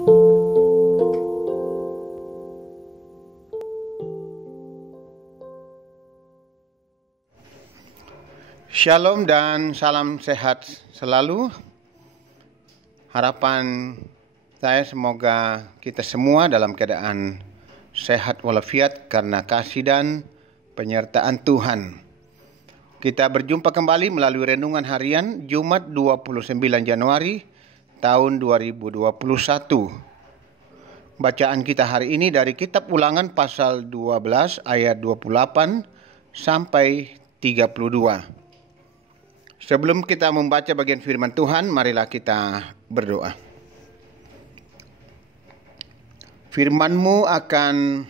Shalom dan salam sehat selalu. Harapan saya semoga kita semua dalam keadaan sehat walafiat karena kasih dan penyertaan Tuhan. Kita berjumpa kembali melalui renungan harian Jumat 29 Januari tahun 2021. Bacaan kita hari ini dari kitab Ulangan pasal 12 ayat 28 sampai 32. Sebelum kita membaca bagian firman Tuhan, marilah kita berdoa. Firman-Mu akan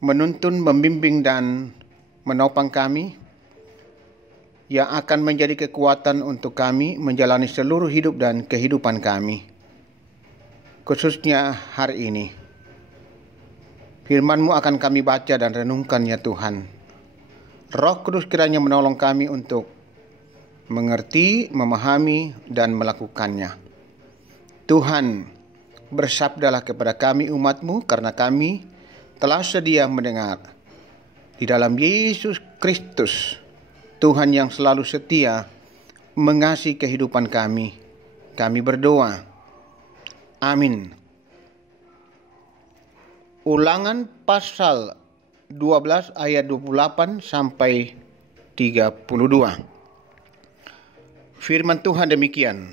menuntun, membimbing dan menopang kami, yang akan menjadi kekuatan untuk kami menjalani seluruh hidup dan kehidupan kami. Khususnya hari ini, firman-Mu akan kami baca dan renungkan ya Tuhan. Roh Kudus kiranya menolong kami untuk mengerti, memahami, dan melakukannya. Tuhan, bersabdalah kepada kami umat-Mu karena kami telah sedia mendengar. Di dalam Yesus Kristus, Tuhan yang selalu setia mengasihi kehidupan kami. Kami berdoa. Amin. Ulangan pasal 12 ayat 28 sampai 32. Firman Tuhan demikian.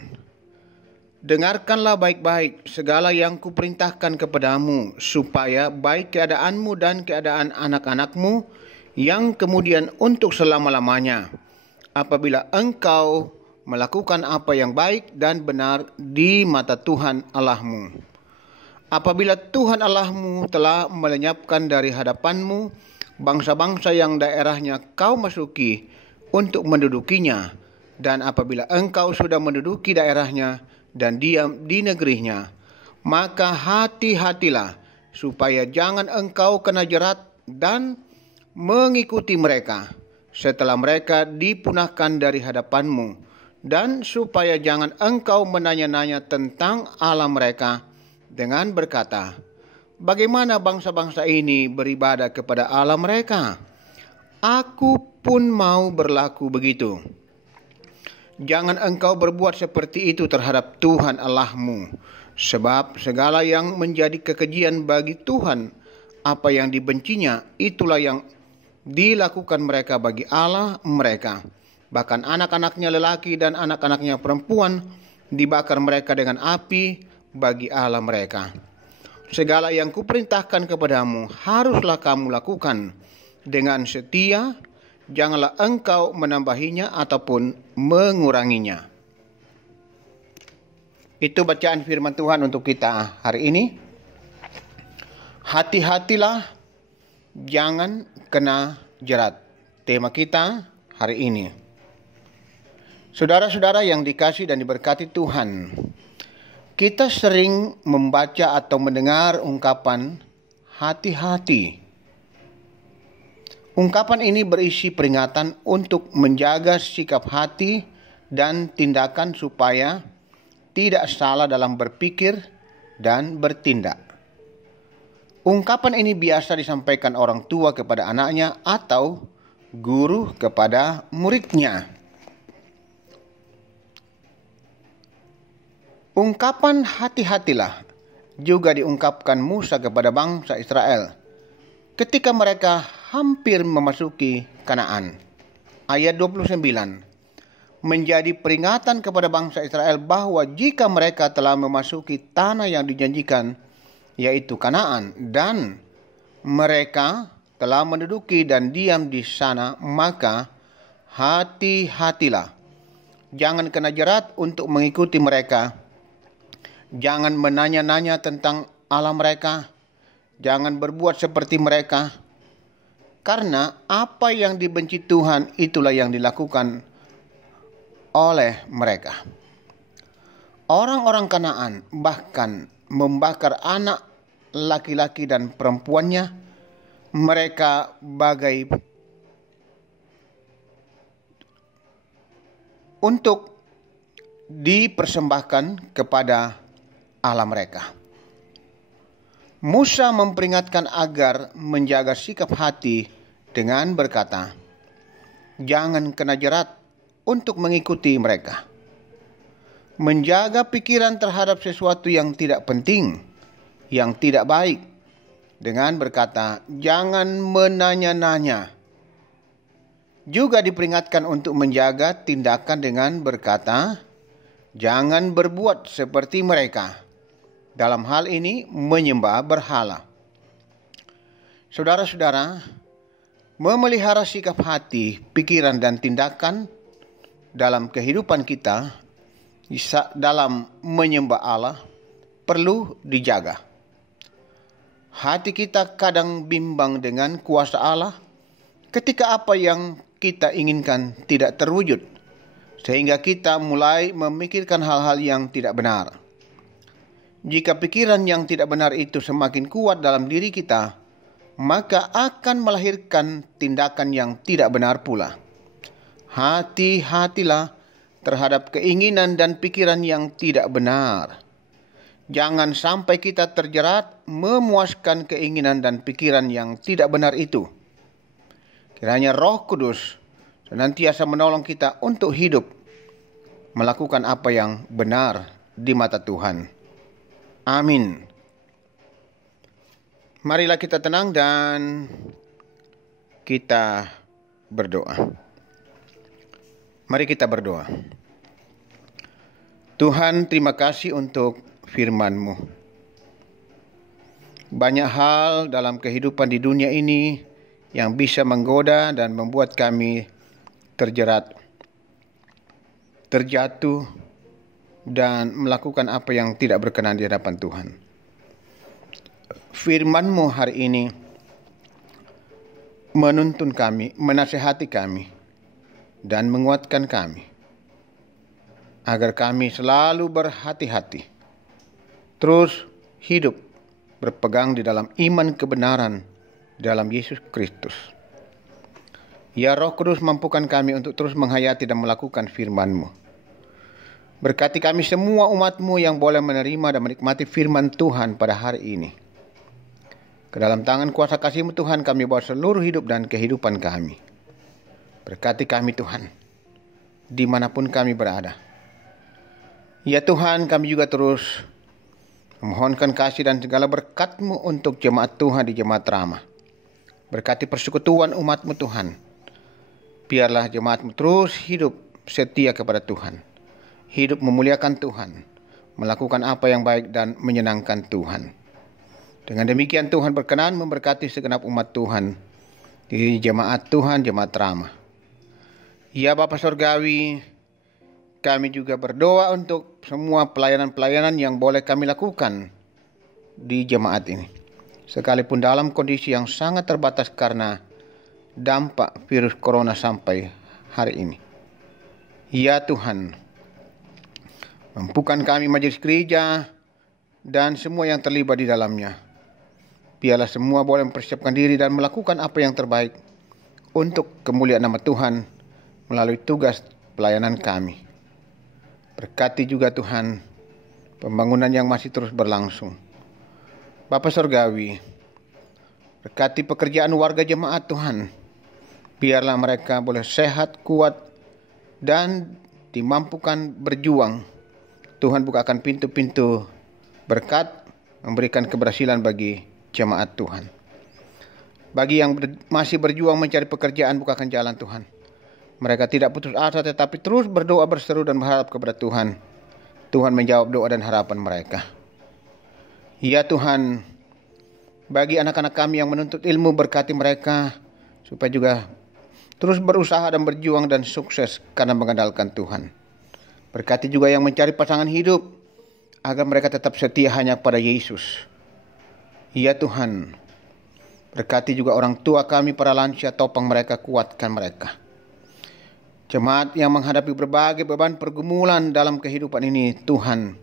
Dengarkanlah baik-baik segala yang kuperintahkan kepadamu, supaya baik keadaanmu dan keadaan anak-anakmu yang kemudian untuk selama-lamanya, apabila engkau melakukan apa yang baik dan benar di mata Tuhan Allahmu. Apabila Tuhan Allahmu telah melenyapkan dari hadapanmu bangsa-bangsa yang daerahnya kau masuki untuk mendudukinya, dan apabila engkau sudah menduduki daerahnya dan diam di negerinya, maka hati-hatilah supaya jangan engkau kena jerat dan mengikuti mereka setelah mereka dipunahkan dari hadapanmu, dan supaya jangan engkau menanya-nanya tentang Allah mereka dengan berkata, bagaimana bangsa-bangsa ini beribadah kepada Allah mereka? Aku pun mau berlaku begitu. Jangan engkau berbuat seperti itu terhadap Tuhan Allahmu, sebab segala yang menjadi kekejian bagi Tuhan, apa yang dibencinya, itulah yang dilakukan mereka bagi Allah mereka. Bahkan anak-anaknya lelaki dan anak-anaknya perempuan dibakar mereka dengan api bagi Allah mereka. Segala yang kuperintahkan kepadamu haruslah kamu lakukan dengan setia. Janganlah engkau menambahinya ataupun menguranginya. Itu bacaan firman Tuhan untuk kita hari ini. Hati-hatilah, jangan kena jerat. Tema kita hari ini. Saudara-saudara yang dikasihi dan diberkati Tuhan, kita sering membaca atau mendengar ungkapan hati-hati. Ungkapan ini berisi peringatan untuk menjaga sikap hati dan tindakan supaya tidak salah dalam berpikir dan bertindak. Ungkapan ini biasa disampaikan orang tua kepada anaknya atau guru kepada muridnya. Ungkapan hati-hatilah juga diungkapkan Musa kepada bangsa Israel ketika mereka hampir memasuki Kanaan. Ayat 29 menjadi peringatan kepada bangsa Israel bahwa jika mereka telah memasuki tanah yang dijanjikan, yaitu Kanaan, dan mereka telah menduduki dan diam di sana, maka hati-hatilah. Jangan kena jerat untuk mengikuti mereka. Jangan menanya-nanya tentang Allah mereka. Jangan berbuat seperti mereka. Karena apa yang dibenci Tuhan itulah yang dilakukan oleh mereka. Orang-orang Kanaan bahkan membakar anak laki-laki dan perempuannya. Mereka bagai untuk dipersembahkan kepada Allah mereka. Musa memperingatkan agar menjaga sikap hati dengan berkata, jangan kena jerat untuk mengikuti mereka. Menjaga pikiran terhadap sesuatu yang tidak penting, yang tidak baik, dengan berkata, jangan menanya-nanya. Juga diperingatkan untuk menjaga tindakan dengan berkata, jangan berbuat seperti mereka. Dalam hal ini menyembah berhala. Saudara-saudara, memelihara sikap hati, pikiran dan tindakan dalam kehidupan kita dalam menyembah Allah perlu dijaga. Hati kita kadang bimbang dengan kuasa Allah ketika apa yang kita inginkan tidak terwujud, sehingga kita mulai memikirkan hal-hal yang tidak benar. Jika pikiran yang tidak benar itu semakin kuat dalam diri kita, maka akan melahirkan tindakan yang tidak benar pula. Hati-hatilah terhadap keinginan dan pikiran yang tidak benar. Jangan sampai kita terjerat memuaskan keinginan dan pikiran yang tidak benar itu. Kiranya Roh Kudus senantiasa menolong kita untuk hidup melakukan apa yang benar di mata Tuhan. Amin. Marilah kita tenang dan kita berdoa. Mari kita berdoa. Tuhan, terima kasih untuk firman-Mu. Banyak hal dalam kehidupan di dunia ini yang bisa menggoda dan membuat kami terjerat, terjatuh, dan melakukan apa yang tidak berkenan di hadapan Tuhan. Firman-Mu hari ini menuntun kami, menasihati kami, dan menguatkan kami, agar kami selalu berhati-hati, terus hidup berpegang di dalam iman kebenaran dalam Yesus Kristus. Ya Roh Kudus, mampukan kami untuk terus menghayati dan melakukan firman-Mu. Berkati kami semua umat-Mu yang boleh menerima dan menikmati firman Tuhan pada hari ini. Ke dalam tangan kuasa kasih-Mu Tuhan kami bawa seluruh hidup dan kehidupan kami. Berkati kami Tuhan, dimanapun kami berada. Ya Tuhan, kami juga terus memohonkan kasih dan segala berkat-Mu untuk jemaat Tuhan di Jemaat Ramah. Berkati persekutuan umat-Mu Tuhan. Biarlah jemaat-Mu terus hidup setia kepada Tuhan. Hidup memuliakan Tuhan, melakukan apa yang baik dan menyenangkan Tuhan. Dengan demikian Tuhan berkenan memberkati segenap umat Tuhan di jemaat Tuhan, Jemaat Ramah. Ya Bapa Surgawi, kami juga berdoa untuk semua pelayanan-pelayanan yang boleh kami lakukan di jemaat ini. Sekalipun dalam kondisi yang sangat terbatas karena dampak virus corona sampai hari ini. Ya Tuhan, mampukan kami majelis gereja dan semua yang terlibat di dalamnya. Biarlah semua boleh mempersiapkan diri dan melakukan apa yang terbaik untuk kemuliaan nama Tuhan melalui tugas pelayanan kami. Berkati juga Tuhan pembangunan yang masih terus berlangsung. Bapa Surgawi, berkati pekerjaan warga jemaat Tuhan. Biarlah mereka boleh sehat, kuat, dan dimampukan berjuang. Tuhan bukakan pintu-pintu berkat, memberikan keberhasilan bagi jemaat Tuhan. Bagi yang masih berjuang mencari pekerjaan, bukakan jalan Tuhan. Mereka tidak putus asa tetapi terus berdoa, berseru dan berharap kepada Tuhan. Tuhan menjawab doa dan harapan mereka. Ya Tuhan, bagi anak-anak kami yang menuntut ilmu, berkati mereka supaya juga terus berusaha dan berjuang dan sukses karena mengandalkan Tuhan. Berkati juga yang mencari pasangan hidup, agar mereka tetap setia hanya kepada Yesus. Ya Tuhan, berkati juga orang tua kami, para lansia, topang mereka, kuatkan mereka. Jemaat yang menghadapi berbagai beban pergumulan dalam kehidupan ini, Tuhan,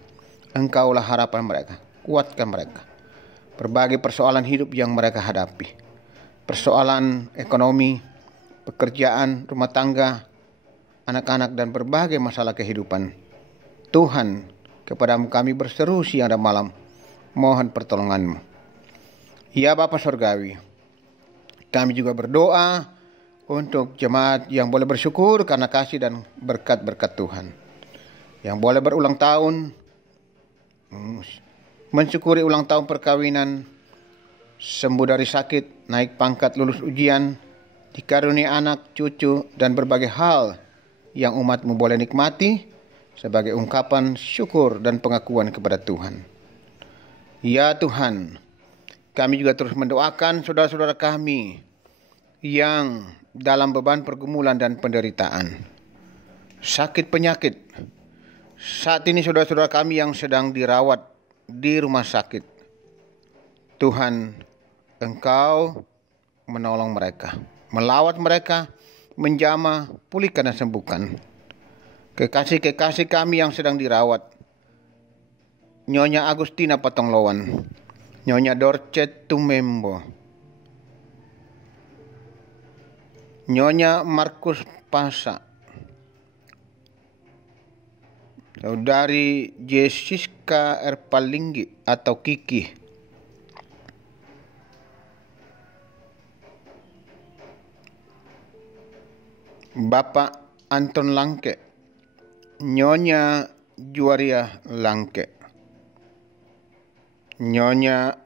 Engkaulah harapan mereka, kuatkan mereka. Berbagai persoalan hidup yang mereka hadapi, persoalan ekonomi, pekerjaan, rumah tangga, anak-anak, dan berbagai masalah kehidupan. Tuhan, Kepadamu kami berseru siang dan malam, mohon pertolongan-Mu. Ya Bapa Surgawi, kami juga berdoa untuk jemaat yang boleh bersyukur karena kasih dan berkat-berkat Tuhan. Yang boleh berulang tahun, mensyukuri ulang tahun perkawinan, sembuh dari sakit, naik pangkat, lulus ujian, dikarunia anak, cucu, dan berbagai hal yang umat-Mu boleh nikmati sebagai ungkapan syukur dan pengakuan kepada Tuhan. Ya Tuhan, kami juga terus mendoakan saudara-saudara kami yang dalam beban pergumulan dan penderitaan, sakit penyakit. Saat ini saudara-saudara kami yang sedang dirawat di rumah sakit, Tuhan, Engkau menolong mereka, melawat mereka, menjamah, pulihkan dan sembuhkan. Kekasih-kekasih kami yang sedang dirawat, Nyonya Agustina Patonglowan, Nyonya Dorcet Tumembo, Nyonya Markus Pasa, Saudari Jessica Erpalinggi atau Kiki, Bapak Anton Langke, Nyonya Juwaria Langke, Nyonya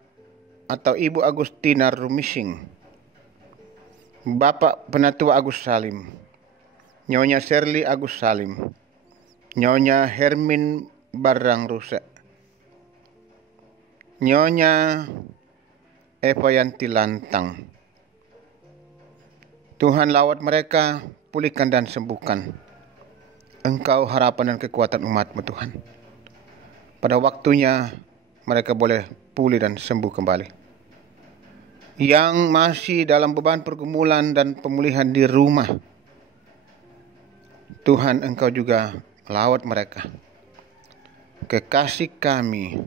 atau Ibu Agustina Rumising, Bapak Penatua Agus Salim, Nyonya Shirley Agus Salim, Nyonya Hermin Barang Rusak, Nyonya Eva Yanti Lantang. Tuhan lawat mereka, pulihkan dan sembuhkan. Engkau harapan dan kekuatan umat-Mu Tuhan. Pada waktunya mereka boleh pulih dan sembuh kembali. Yang masih dalam beban pergumulan dan pemulihan di rumah, Tuhan Engkau juga lawat mereka. Kekasih kami,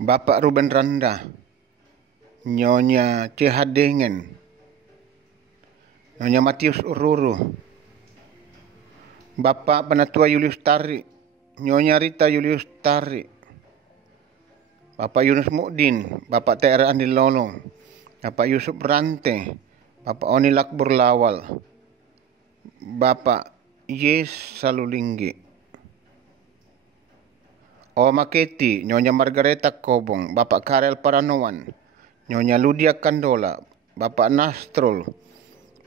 Bapak Ruben Randa, Nyonya C.H. Dingen, Nyonya Matius Ururu, Bapak Penatua Julius Tari, Nyonya Rita Julius Tari, Bapak Yunus Mukdin, Bapak T.R. Andi Lolong, Bapak Yusuf Rante, Bapak Oni Lakbur Lawal, Bapak Yes Salulinggi, Oma Keti, Nyonya Margareta Kobong, Bapak Karel Paranowan, Nyonya Ludia Kandola, Bapak Nastrol,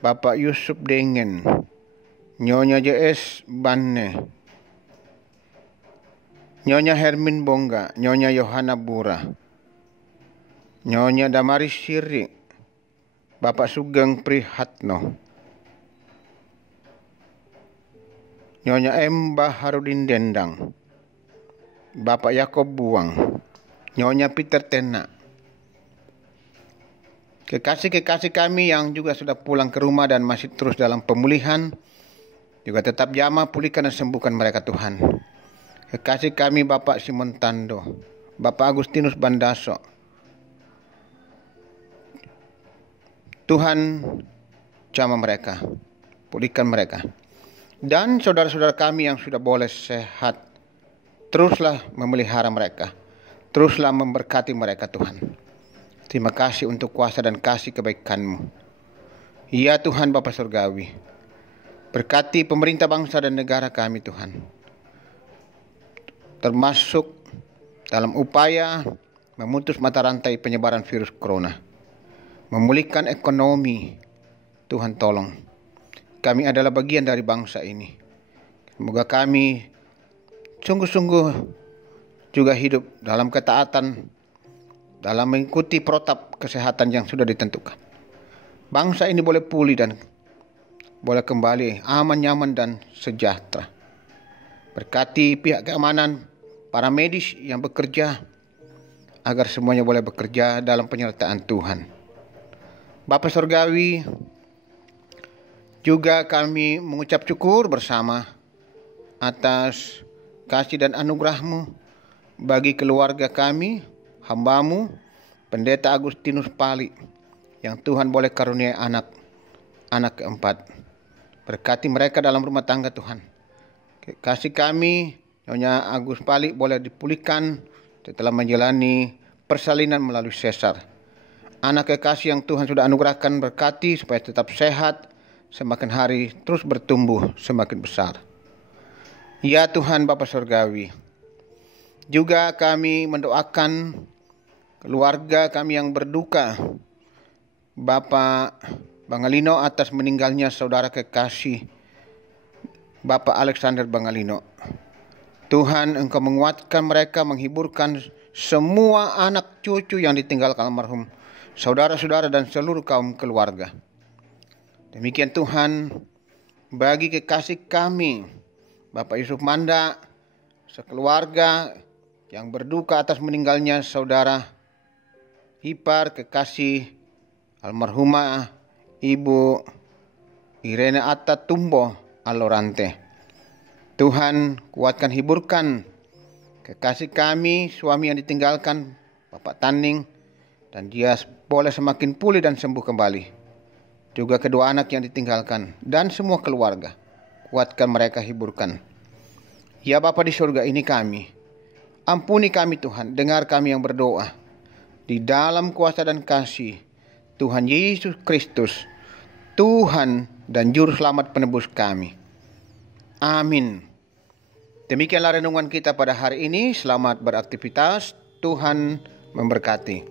Bapak Yusuf Dingen, Nyonya JS Banne, Nyonya Hermin Bongga, Nyonya Yohana Bura, Nyonya Damaris Siri, Bapak Sugeng Prihatno, Nyonya M. Baharudin Dendang, Bapak Yakob Buang, Nyonya Peter Tena. Kekasih-kekasih kami yang juga sudah pulang ke rumah dan masih terus dalam pemulihan, juga tetap jamah, pulihkan dan sembuhkan mereka Tuhan. Kekasih kami Bapak Simon Tando, Bapak Agustinus Bandaso, Tuhan jamah mereka, pulihkan mereka. Dan saudara-saudara kami yang sudah boleh sehat, teruslah memelihara mereka, teruslah memberkati mereka Tuhan. Terima kasih untuk kuasa dan kasih kebaikan-Mu. Ya Tuhan Bapa Surgawi, berkati pemerintah bangsa dan negara kami Tuhan, termasuk dalam upaya memutus mata rantai penyebaran virus corona, memulihkan ekonomi. Tuhan tolong, kami adalah bagian dari bangsa ini. Semoga kami sungguh-sungguh juga hidup dalam ketaatan, dalam mengikuti protap kesehatan yang sudah ditentukan. Bangsa ini boleh pulih dan boleh kembali aman, nyaman, dan sejahtera. Berkati pihak keamanan, para medis yang bekerja, agar semuanya boleh bekerja dalam penyertaan Tuhan. Bapa Surgawi, juga kami mengucap syukur bersama atas kasih dan anugerah-Mu bagi keluarga kami, hamba-Mu, Pendeta Agustinus Pali, yang Tuhan boleh karuniai anak keempat. Berkati mereka dalam rumah tangga Tuhan. Kasih kami Nyonya Agus Palik boleh dipulihkan setelah menjalani persalinan melalui sesar. Anak kekasih yang Tuhan sudah anugerahkan berkati supaya tetap sehat, semakin hari terus bertumbuh semakin besar. Ya Tuhan Bapa Surgawi, juga kami mendoakan keluarga kami yang berduka, Bapak Bangalino atas meninggalnya saudara kekasih Bapak Alexander Bangalino. Tuhan, Engkau menguatkan mereka, menghiburkan semua anak cucu yang ditinggalkan almarhum, saudara-saudara dan seluruh kaum keluarga. Demikian Tuhan, bagi kekasih kami, Bapak Yusuf Manda, sekeluarga yang berduka atas meninggalnya saudara ipar kekasih almarhumah Ibu Irene Atta Tumbo Alorante. Tuhan, kuatkan, hiburkan kekasih kami, suami yang ditinggalkan, Bapak Taning, dan dia boleh semakin pulih dan sembuh kembali. Juga kedua anak yang ditinggalkan, dan semua keluarga. Kuatkan mereka, hiburkan. Ya Bapa di surga, ini kami. Ampuni kami Tuhan, dengar kami yang berdoa. Di dalam kuasa dan kasih Tuhan Yesus Kristus, Tuhan dan Juru Selamat penebus kami. Amin. Demikianlah renungan kita pada hari ini. Selamat beraktivitas. Tuhan memberkati.